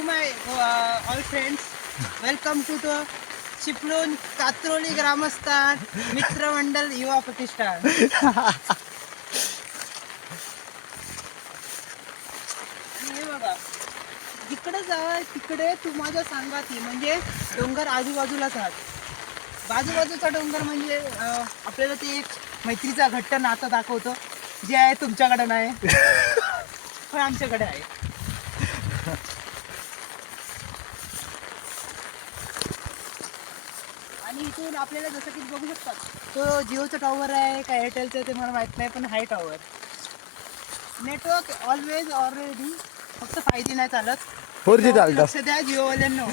to my all friends. Welcome to the Chiplun कात्रोली ग्रामस्थान मित्रमंडल युवा प्रतिष्ठान. आणि हे बघा, जिकडे जावा तिकडे तू माझ्या सांगाती म्हणजे डोंगर आजूबाजूलाच आहात. बाजूबाजूचा डोंगर म्हणजे आपल्याला ते एक मैत्रीचा घट्ट नातं दाखवतो, जे आहे तुमच्याकडे नाही पण आमच्याकडे आहे. आणि इथून आपल्याला जसं की बघू शकतात, तो जिओचा टॉवर आहे का एअरटेलचं ते मला माहित नाही, पण हाय टॉवर. नेटवर्क ऑलवेज ऑलरेडी, फक्त 5G नाही चालत. 4G चालतं. लक्ष द्या जिओवाल्यांनो.